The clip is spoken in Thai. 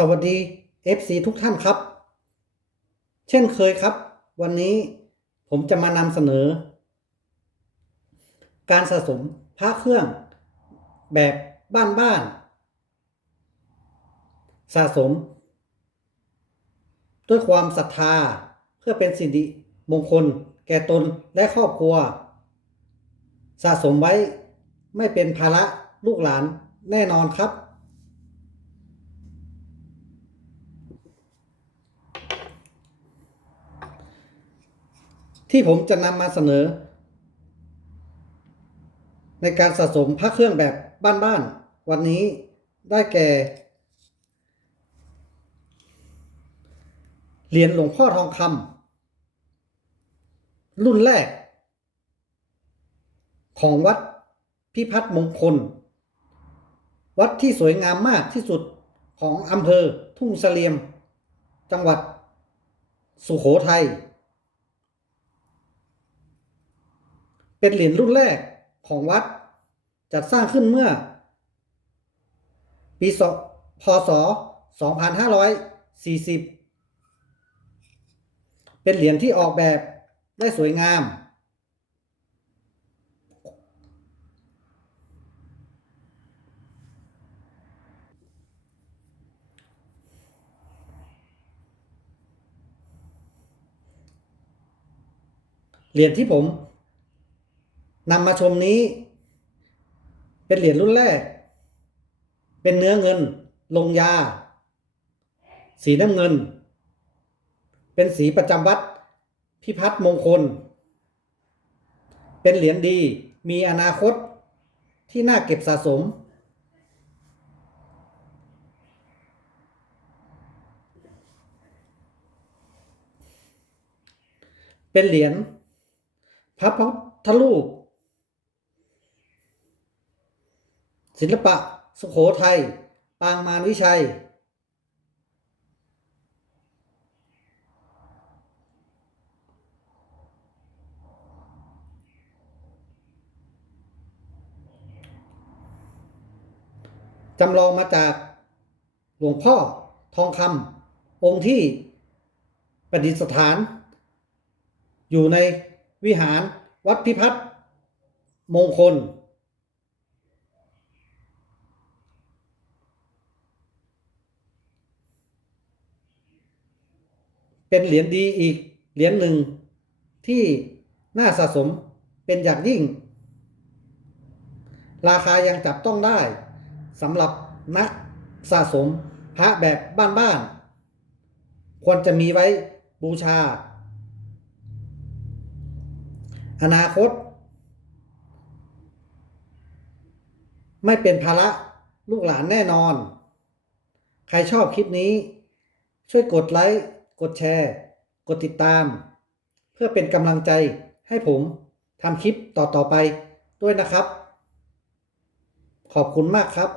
สวัสดี FC ทุกท่านครับ เช่นเคยครับ วันนี้ผมจะมานำเสนอ การสะสมพระเครื่องแบบบ้านๆสะสม ด้วยความศรัทธาเพื่อเป็นสิริมงคล แก่ตนและครอบครัว สะสมไว้ไม่เป็นภาระลูกหลานแน่นอนครับ ที่ผมจะนำมาเสนอ ในการสะสมพระเครื่องแบบบ้านๆวันนี้ได้แก่ เหรียญหลวงพ่อทองคำรุ่นแรก ของวัดพิพัฒน์มงคล วัดที่สวยงามมากที่สุดของอำเภอทุ่งเสลียม จังหวัดสุโขทัย เป็นเหรียญรุ่นแรกของวัด จัดสร้างขึ้นเมื่อ ปีศพศ 2540 เป็นเหรียญที่ออกแบบได้สวยงาม เหรียญที่ผม นำมาชมนี้ เป็นเหรียญรุ่นแรก เป็นเนื้อเงิน ลงยา สีน้ำเงิน เป็นสีประจำวัด พิพัฒน์มงคล เป็นเหรียญดี มีอนาคตที่น่าเก็บสะสม เป็นเหรียญพระพุทธรูป ศิลปะ สุโขทัย ปางมารวิชัย จำลองมาจากหลวงพ่อทองคำองค์ที่ประดิษฐาน อยู่ในวิหารวัดพิพัฒน์มงคล เป็นเหรียญดีอีกเหรียญหนึ่งที่น่าสะสมเป็นอย่างยิ่ง ราคายังจับต้องได้สำหรับนักสะสมพระแบบบ้านๆควรจะมีไว้บูชา อนาคต ไม่เป็นภาระลูกหลานแน่นอน ใครชอบคลิปนี้ ช่วยกดไลค์ กดแชร์ กดติดตาม เพื่อเป็นกำลังใจให้ผมทำคลิปต่อๆไปด้วยนะครับ ขอบคุณมากครับ